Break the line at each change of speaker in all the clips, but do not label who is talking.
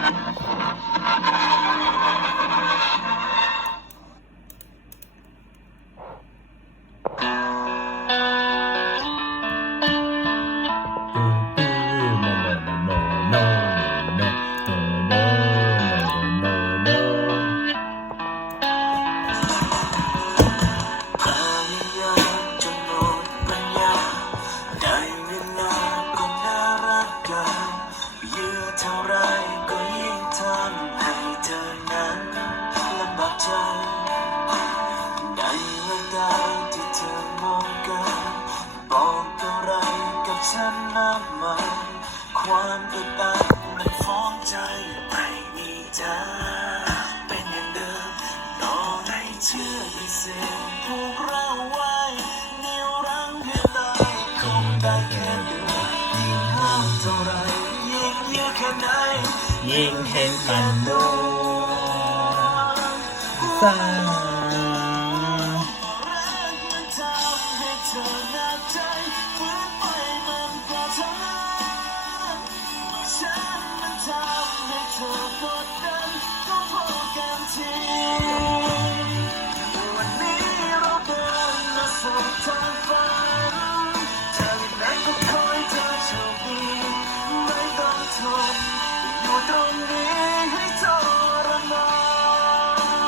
何でだろう? ยื้อเท่าไรก็ยิ่งทำให้เธอนั้นลำบากใจ ในเวลาที่เธอมองกันบอกอะไรกับฉันมากมายความอึดอัดมันฟ้องใจไม่มีเธอเป็นอย่างเดิมต่อให้เชื่อในสิ่งผูกเราไว้นิ้วรั้งให้ตายคงได้แค่เดือยิ่งห้ามเท่าไร เยอะแค่ไหน
ยิ่งเห็นมันโดนสา
รักมันทำให้เธอหนักใจฝืนไปมันก็เท่านั้นเมื่อฉันมันทำให้เธอกด ตรงนี้ให้ทรมา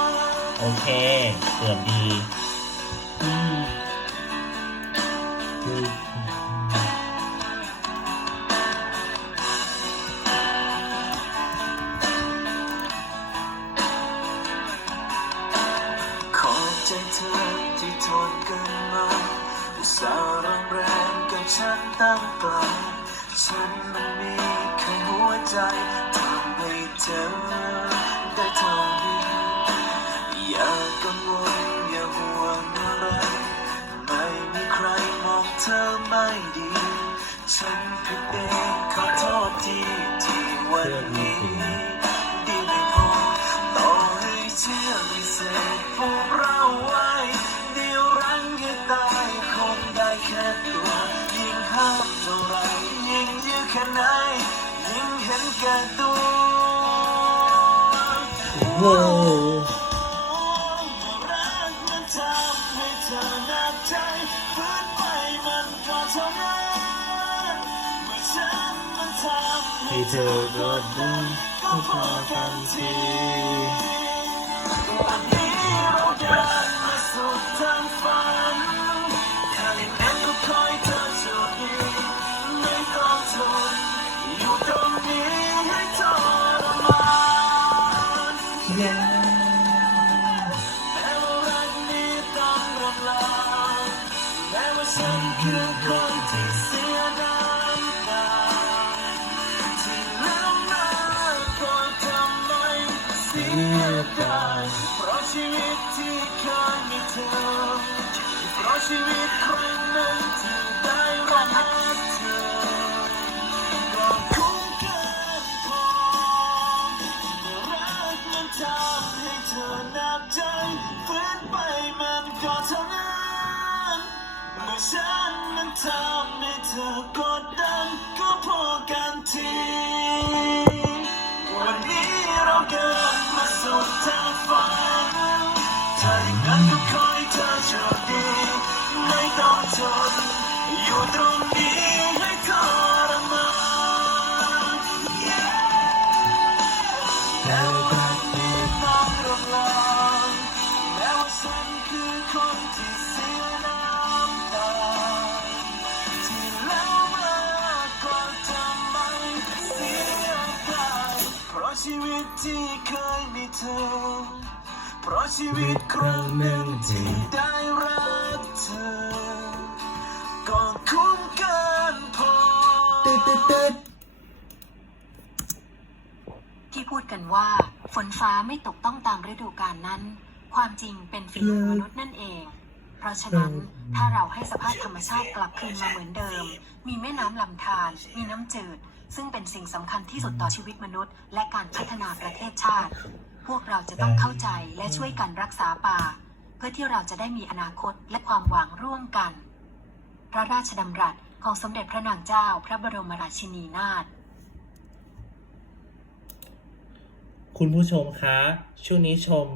น
โอเคเกือบดี
ขอบใจเธอที่ทนกันมาอุตส่าห์ร้องแรงกับฉันตั้งกลางฉันมันมีแค่หัวใจ ให้เธอได้เท่านี้ อย่ากังวลอย่าห่วงอะไร ไม่มีใครมองเธอไม่ดี ฉันเพียงเองขอโทษทีที่วันนี้ดีไม่พอต่อให้เชื่อไม่เสร็จผูกเราไว้เดียวรั้งให้ตายคงได้แค่ตัวยิ่งห้ามเท่าไรยิ่งยื้อแค่ไหน ยิ่งเห็นแก่ตัว ให้เธอหนักใจฝืนไปมันก็เท่านั้นเมื่อฉันมันทำให้
ให้เธอกดดันก็พอกันที
เย้แม้ว่ารักนี้ต้องรำลาแม้ว่าฉันคือคนที่เสียน้ำตาที่แล้วมาก็ทำให้เสียดายเพราะชีวิตที่เคยมีเธอเพราะชีวิตครั้งนั้นที่ได้ ฉันมันทำให้เธอกดดันก็พอกันที วันนี้เราเกิดมาสุดทางฝันถ้าอย่างนั้นก็คอยเธอโชคดี ไม่ต้องทนอยู่ตรงนี้ให้เธอ เคยมีเธอ เพราะชีวิตครั้งหนึ่งที่ได้รักเธอ ก็คุ้มเกินพอ
ตึ๊ดตึ๊ดตึ๊ด
ที่พูดกันว่า ฝนฟ้าไม่ตกต้องตามฤดูกาลนั้น ความจริงเป็นฝีมือมนุษย์นั่นเอง เพราะฉะนั้นถ้าเราให้สภาพธรรมชาติกลับคืนมาเหมือนเดิม มีแม่น้ำลำธารมีน้ำจืด ซึ่งเป็นสิ่งสำคัญที่สุดต่อชีวิตมนุษย์ และการพัฒนาประเทศชาติ พวกเราจะต้องเข้าใจและช่วยกันรักษาป่า เพื่อที่เราจะได้มีอนาคตและความหวังร่วมกัน พระราชดำรัสของสมเด็จพระนางเจ้าพระบรมราชินีนาถ
คุณผู้ชมคะ ช่วงนี้ชม